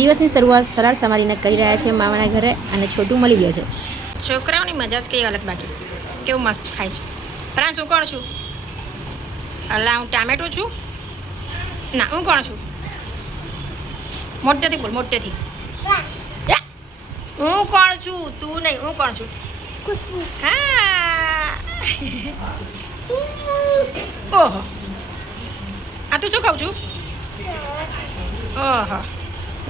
દિવસની શરૂઆત સલાડ સમારીને કરી રહ્યા છે મામાના ઘરે અને છોટું મળી ગયો છે. છોકરાઓની મજા જ કંઈ અલગ બાકી. કેવું મસ્ત ખાય છે. પ્રાણ હું કોણ છું? અલા હું ટામેટો છું? ના હું કોણ છું? મોટેથી બોલ મોટેથી. હું કોણ છું? તું નહીં હું કોણ છું? હા. ઓહો આ તું શું ખાઉં છું? ઓહો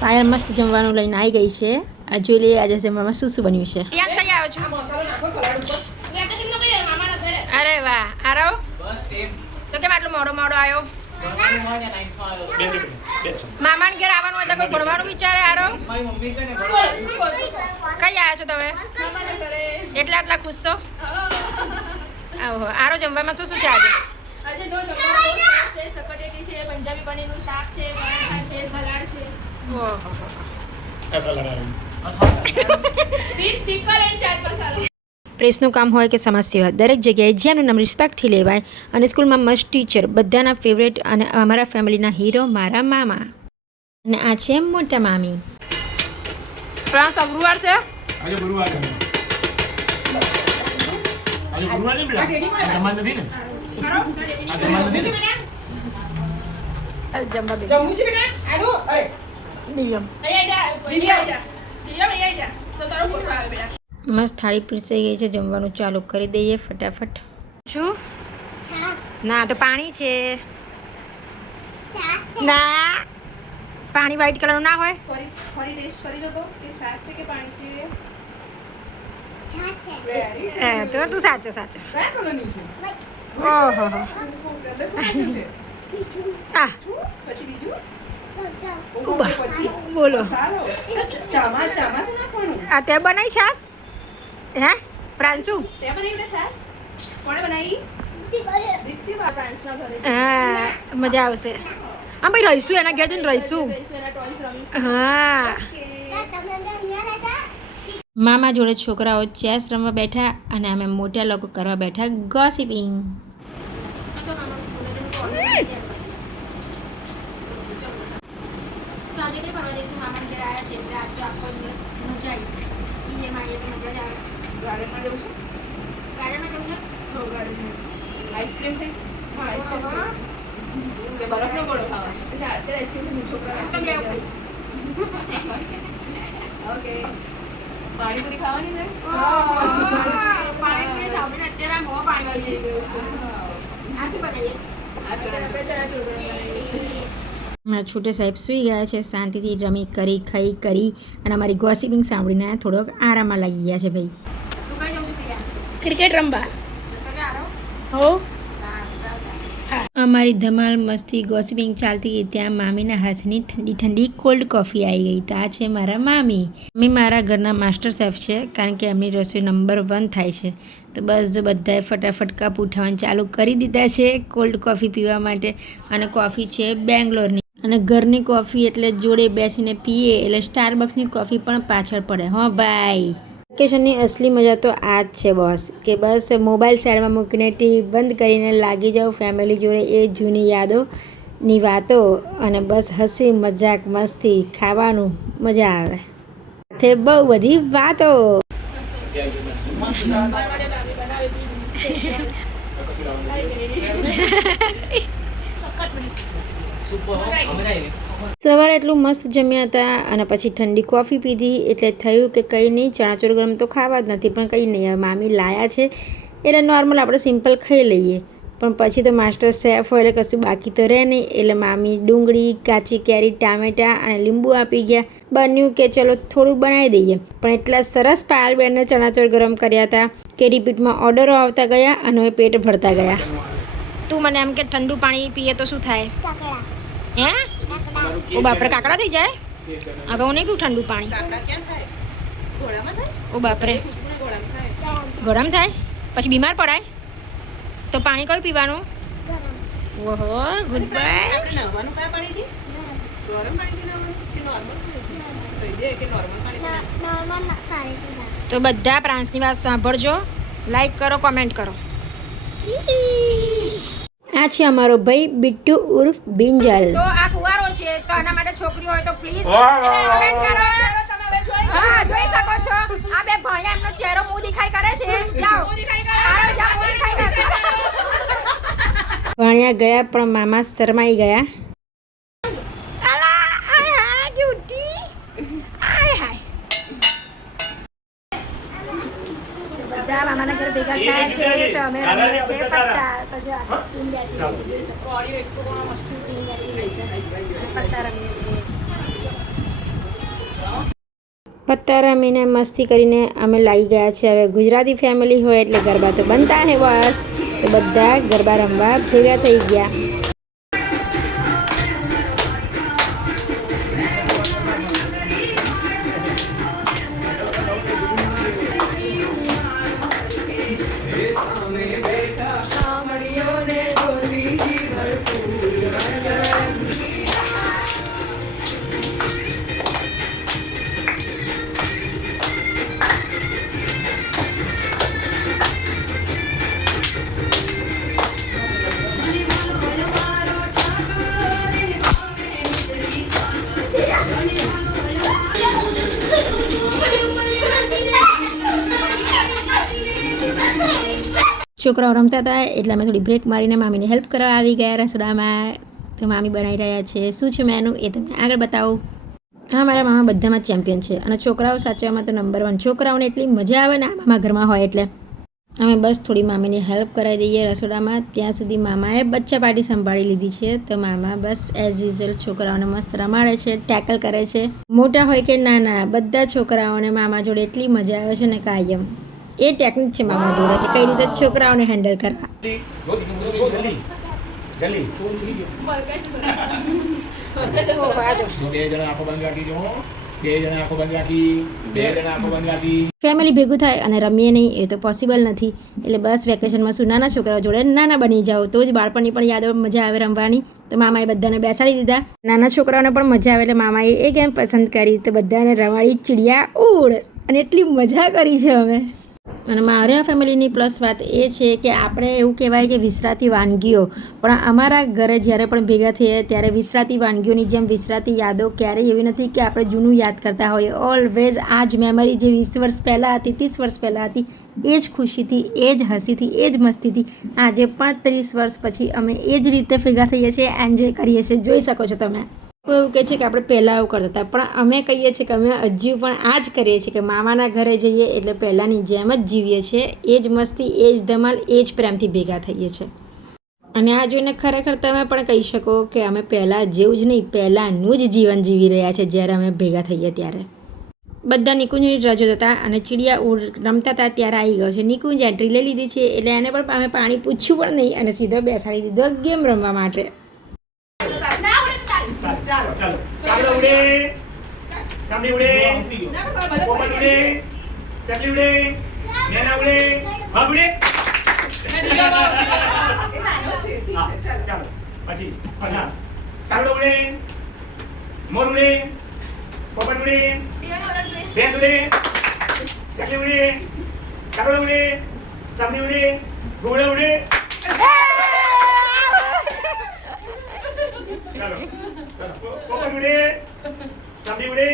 પાયલ મસ્ત જમવાનું લઈને આવી ગઈ છે. આ જોઈ લઈએ આજે જમવામાં શું શું બન્યું છે. ત્યાં કઈ આવ્યો છું? અરે વાહ આરો તો કેમ આટલો મોડો આવ્યો? મામાને ઘેર આવવાનું હોય તો કોઈ ભણવાનું વિચારે આરો? કઈ આવ્યા છો તમે? આટલા ખુશ છો? ઓહો આરો જમવામાં શું શું છે આજે? આજે જો જમવામાં છે સકટેટી છે, પંજાબી પનીરનું શાક છે, પરાઠા છે, સલાડ છે. ઓહો વિથ પિકલ એન્ડ ચાટ મસાલા. પ્રેસનું કામ હોય કે સમાજ સેવા દરેક જગ્યાએ જેનું નામ રિસ્પેક્ટથી લેવાય અને સ્કૂલમાં મસ્ત ટીચર બધાના ફેવરેટ અને અમારા ફેમિલીના હીરો મારા મામા અને આ છે મોટા મામી. પ્રાંત ગુરુવાર છે? આજે ગુરુવાર છે. આજે ગુરુવાર છે બેટા. જમવા નથી ને? આ જમવા નથી ને? જમવા બે જમવું છે બેટા? આનો અરે દિવ્યમ દિવ્યા તો તારો ફોટો આવે બેટા. મસ્ત થાળી પીરસાઈ ગઈ છે. જમવાનું ચાલુ કરી દઈએ ફટાફટ. શું? ના તો પાણી છે. ના પાણી વ્હાઈટ કલરનું ના હોય. ફરી ટેસ્ટ કરી દો તો કે છાશ છે કે પાણી છે? તો તું સાચો કયા કલરની છે? ઓહો અંદર શું નાખ્યું છે? આ પછી બીજું ઉભા બોલો. સારો ચામાં શું નાખવાનું? આ તે બનાવી છાસ? હે પ્રાંશુ? તે બનાવી બેટા છાશ? કોણે બનાવી? દીપ્તિ ફ્રાન્સના ઘરે. હા મજા આવશે. હા ભાઈ રહીશું એના ઘેર જઈને રહીશું. એના ટોયસ રમીશું. હા ઓકે. મામા જોડે છોકરાઓ ચેસ રમવા બેઠા અને અમે મોટા લોકો કરવા બેઠા ગોસિપિંગ. સાંજે કઈ ફરવા જઈશું? મામા ઘેર આવ્યા છે એટલે આજ તો આખો દિવસ મજા આવી. મજા જ આવે. ગાર્ડનમાં જવું છે? ગાર્ડનમાં જવું છે? જો ગાર્ડન આઈસ્ક્રીમ ખાઈશ? હા આઈસ્ક્રીમ ખાઈશ. બરફનો ગોળો ખાવા. એટલે અત્યારે આઈસ્ક્રીમ ખાઈશ. છોકરા આઈસ્ક્રીમ ખાઈશ. ઓકે. પાણીપુરી ખાવાની ને? પાણીપુરી સાંભળીને અત્યારે આ મોં પાણી આવી ગયું છે. આ શું બનાવીશ? આ ચણાચોળ બનાવીએ છીએ. મારા છોટે સાહેબ સૂઈ ગયા છે. શાંતિથી રમી ખાઈ કરી અને અમારી ગોસિપિંગ સાંભળીને થોડોક આરામમાં લાગી ગયા છે ભાઈ. તું કઈ જવું છું પ્રિયા? ક્રિકેટ રમવા. હો અમારી ધમાલ મસ્તી ગોસિપિંગ ચાલતી હતી ત્યાં મામીના હાથની ઠંડી ઠંડી કોલ્ડ કોફી આવી ગઈ. તો આ છે મારા મામી. મમ્મી મારા ઘરના માસ્ટર શેફ છે કારણ કે એમની રસોઈ નંબર 1 થાય છે. તો બસ બધાએ ફટાફટ કપ ઉઠાવવાનું ચાલુ કરી દીધા છે કોલ્ડ કોફી પીવા માટે. અને કોફી છે બેંગ્લોરની અને ઘરની કોફી એટલે જોડે બેસીને પીએ એટલે સ્ટારબક્સની કોફી પણ પાછળ પડે. હો ભાઈ વેકેશનની અસલી મજા તો આ જ છે બોસ કે બસ મોબાઈલ સાઈડમાં મૂકીને ટીવી બંધ કરીને લાગી જાઓ ફેમિલી જોડે એ જૂની યાદોની વાતો અને બસ હસી મજાક મસ્તી ખાવાનું મજા આવે સાથે બહુ બધી વાતો. સવારે એટલું મસ્ત જમ્યા હતા અને પછી ઠંડી કોફી પીધી એટલે થયું કે કંઈ નહીં ચણાચોર ગરમ તો ખાવા જ નથી પણ કંઈ નહીં હવે મામી લાયા છે એટલે નોર્મલ આપણે સિમ્પલ ખાઈ લઈએ. પણ પછી તો માસ્ટર શેફ હોય એટલે કશું બાકી તો રહે નહીં એટલે મામી ડુંગળી કાચી કેરી ટામેટાં અને લીંબુ આપી ગયા. બન્યું કે ચલો થોડું બનાવી દઈએ પણ એટલા સરસ પાયલબેનને ચણાચોર ગરમ કર્યા હતા કે રિપીટમાં ઓર્ડરો આવતા ગયા અને પેટ ભરતા ગયા. તું મને એમ કે ઠંડુ પાણી પીએ તો શું થાય? હે ઓ બાપરે કાકડા થઈ જાય? હવે હું નહીં પીવું ઠંડુ પાણી. ઓ બાપરે ગરમ થાય પછી બીમાર પડાય તો પાણી કયું પીવાનું? ઓહો ગુડ બાય. તો બધા પ્રાંસની વાત સાંભળજો, લાઈક કરો, કોમેન્ટ કરો. આ છે અમારો ભાઈ બિટ્ટુ ઉર્ફ બિંજલ. તો આ કુવારો છે તો આના માટે છોકરીઓ હોય તો પ્લીઝ વાહ, વાહ, વાહ, કમેન્ટ કરો. તમે હવે જોઈ હા જોઈ શકો છો આ બે ભણ્યા એમનો ચહેરો મું દેખાઈ કરે છે જાઓ આવો, જાઓ, મું દેખાઈ કરે. ભણ્યા ગયા પણ મામા શરમાઈ ગયા. અલા, આય હાય, જુઠ્ઠી. આય હાય. તો બધા મામાના ઘરે ભેગા થયા છે તો અમે રમીએ છીએ પત્તા. તો જો આ ટીમ બેસી ગઈ છે, જોઈ શકો. ઓડિયો એક તો પણ મસ્ત ટીમ બેસી ગઈ છે. પત્તા રમીએ છીએ. પત્તા રમીને મસ્તી કરીને અમે લાગી ગયા છે. હવે ગુજરાતી ફેમિલી હોય એટલે ગરબા તો બનતા હે બસ. તો બધા ગરબા રમવા ભેગા થઈ ગયા. છોકરાઓ રમતા હતા એટલે અમે થોડી બ્રેક મારીને મામીને હેલ્પ કરવા આવી ગયા રસોડામાં. તો મામી બનાવી રહ્યા છે. શું છે મેનુ એ તમને આગળ બતાવું. હા, મારા મામા બધામાં ચેમ્પિયન છે અને છોકરાઓ સાચવવામાં તો નંબર 1. છોકરાઓને એટલી મજા આવે ને આ મામા ઘરમાં હોય એટલે. અમે બસ થોડી મામીને હેલ્પ કરાવી દઈએ રસોડામાં. ત્યાં સુધી મામાએ બચ્ચા પાર્ટી સંભાળી લીધી છે. તો મામા બસ એઝ યુઝ્યુઅલ છોકરાઓને મસ્ત રમાડે છે, ટેકલ કરે છે. મોટા હોય કે નાના બધા છોકરાઓને મામા જોડે એટલી મજા આવે છે ને કાયમ. એ ટેકનિક છે મામા જોડે કે કઈ રીતે છોકરાઓને હેન્ડલ કરવા. જલ્દી જલ્દી બળકાય છે સરસ. હસે છે સરસ. જો બે જણા આંખો બંધ રાખી જો બે જણા આંખો બંધ રાખી બે જણા આંખો બંધ રાખી. ફેમિલી ભેગું થાય અને રમીએ નહીં એ તો પોસિબલ નથી. એટલે બસ વેકેશનમાં શું નાના છોકરાઓ જોડે નાના બની જાઓ તો જ બાળપણની પણ યાદો મજા આવે રમવાની. તો મામાએ બધાને બેસાડી દીધા. નાના છોકરાઓને પણ મજા આવે એટલે મામાએ એ ગેમ પસંદ કરી. તો બધાને રમાડી ચીડિયા ઉડ અને એટલી મજા કરી છે અમે. અને મારા ફેમિલીની પ્લસ વાત એ છે કે આપણે એવું કહેવાય કે વિસરાતી વાનગીઓ, પણ અમારા ઘરે જ્યારે પણ ભેગા થઈએ ત્યારે વિસરાતી વાનગીઓની જેમ વિસરાતી યાદો ક્યારેય એવી નથી કે આપણે જૂનું યાદ કરતા હોઈએ. ઓલવેઝ આ જ મેમરી જે 20 વર્ષ પહેલાં હતી, 30 વર્ષ પહેલાં હતી, એ જ ખુશીથી, એ જ હસીથી, એ જ મસ્તીથી આજે પણ 30 વર્ષ પછી અમે એ જ રીતે ભેગા થઈએ છીએ, એન્જોય કરીએ છીએ. જોઈ શકો છો તમે. કોઈ એવું કહે છે કે આપણે પહેલાં એવું કરતા હતા, પણ અમે કહીએ છીએ કે અમે હજુ પણ આ જ કરીએ છીએ કે મામાના ઘરે જઈએ એટલે પહેલાંની જેમ જ જીવીએ છીએ. એ જ મસ્તી, એ જ ધમાલ, એ જ પ્રેમથી ભેગા થઈએ છીએ. અને આ જોઈને ખરેખર તમે પણ કહી શકો કે અમે પહેલાં જેવું જ નહીં, પહેલાંનું જ જીવન જીવી રહ્યા છે જ્યારે અમે ભેગા થઈએ ત્યારે. બધા નિકુંજની રાહ જોતા હતા અને ચીડિયા ઉડ રમતા હતા ત્યારે આવી ગયો છે. નિકુંજ એન્ટ્રી લઈ લીધી છે એટલે એને પણ અમે પાણી પૂછ્યું પણ નહીં અને સીધો બેસાડી દીધો ગેમ રમવા માટે. ચાલો ચાલો કાગડો ઉડે સામડી ઉડે પોપટ ઉડે ચકલી ઉડે મેના ઉડે વાઘ ઉડે. ચાલો પછી હા કાગડો ઉડે મોર ઉડે પોપટ ઉડે ભેંસ ઉડે ચકલી ઉડે કાગડો ઉડે સામડી ઉડે ઘોડો ઉડે. ચાલો પોપટ ઉડે સામડી ઉડે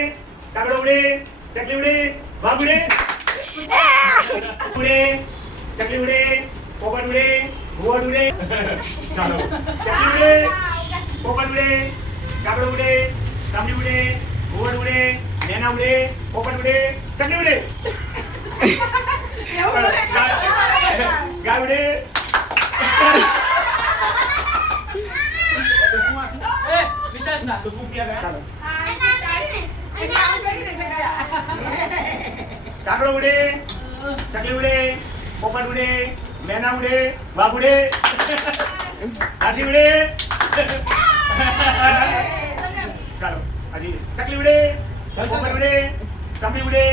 કાગડો ઉડે ચકલી ઉડે વાઘ ઉડે ઉડે ચકલી ઉડે પોપટ ઉડે ઘોડ ઉડે. ચાલો ચકલી ઉડે પોપટ ઉડે કાગડો ઉડે સામડી ઉડે ઘોડ ઉડે મેના ઉડે પોપટ ઉડે ચકલી ઉડે ગાય ઉડે. કાગડો ઉડે ચકલી ઉડે પોપટ ઉડે મેના ઉડે વાઘ ઉડે હાથી ઉડે. ચાલો હાજી ચકલી ઉડે પોપટ ઉડે સામડી ઉડે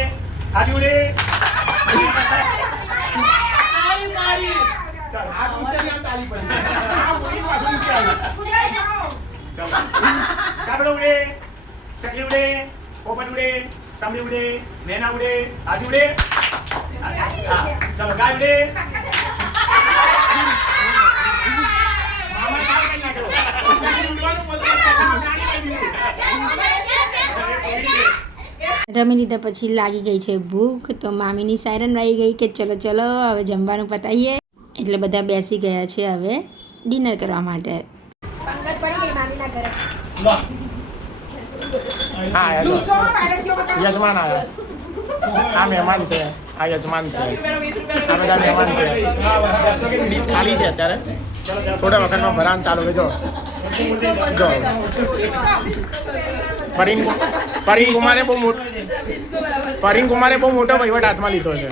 હાથી ઉડે. ચાલો આ પિક્ચરની આમ તાલી પડે. આ બોલી પાછું નીચે આવે. ચાલો કાગડો ઉડે ચકલી ઉડે પોપટ ઉડે સામડી ઉડે મેના ઉડે હાથી ઉડે. હા ચાલો ગાય ઉડે. મામા કામ કરી નાખ્યો. ઉડવાનું બોલતો નાની કરી દીધું. રમી લીધા પછી લાગી ગઈ છે ભૂખ, તો મામીની સાયરન વાગી ગઈ કે ચલો ચલો હવે જમવાનું પતાવીએ. એટલે બધા બેસી ગયા છે હવે ડિનર કરવા માટે. પંગત પડી ગઈ મામીના ઘરે. હા યજમાન આવ્યા. આ મહેમાન છે, આ યજમાન છે, આ બધા મહેમાન છે. ડીશ ખાલી છે અત્યારે, થોડા વખતમાં ભરાન ચાલુ છે. જો પરીન કુમારે બહુ મોટો વહીવટ હાથમાં લીધો છે.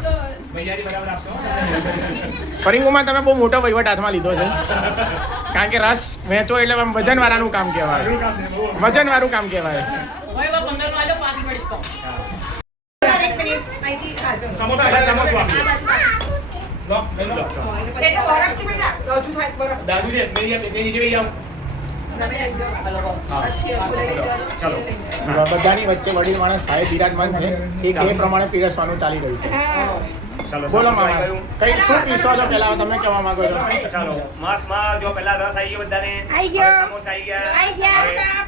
પરીન કુમાર તમે બહુ મોટો વહીવટ હાથમાં લીધો છે, કારણ કે રસ વહેંચો એટલે વજનવાળાનું કામ કહેવાય. વજનવાળું કામ કહેવાય. દાદુ છે મેરી જેવી આવ. બધાની વચ્ચે વડીલ માણસ સાહેબ બિરાજમાન છે, એ પ્રમાણે પીરસવાનું ચાલી રહ્યું છે. બોલો મામા, કઈ શું પીરસો છો પહેલા તમે કહેવા માંગો છો? ચાલો માં જો પહેલા રસ આવી ગયો બધાને, આવી ગયો. હવે સમોસા આવી ગયા,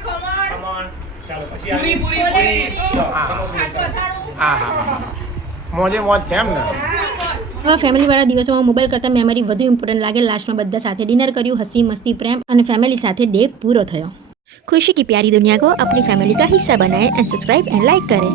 ખમણ. ચાલો પછી પૂરી. હા મોજે મોજ છે એમ ને. હવે ફેમિલીવાળા દિવસોમાં મોબાઈલ કરતાં મેમરી વધુ ઇમ્પોર્ટન્ટ લાગે. લાસ્ટમાં બધા સાથે ડિનર કર્યું, હસી મસ્તી પ્રેમ અને ફેમિલી સાથે ડે પૂરો થયો. खुशी की प्यारी दुनिया को अपनी फैमिली का हिस्सा बनाएं एंड सब्सक्राइब एंड लाइक करें.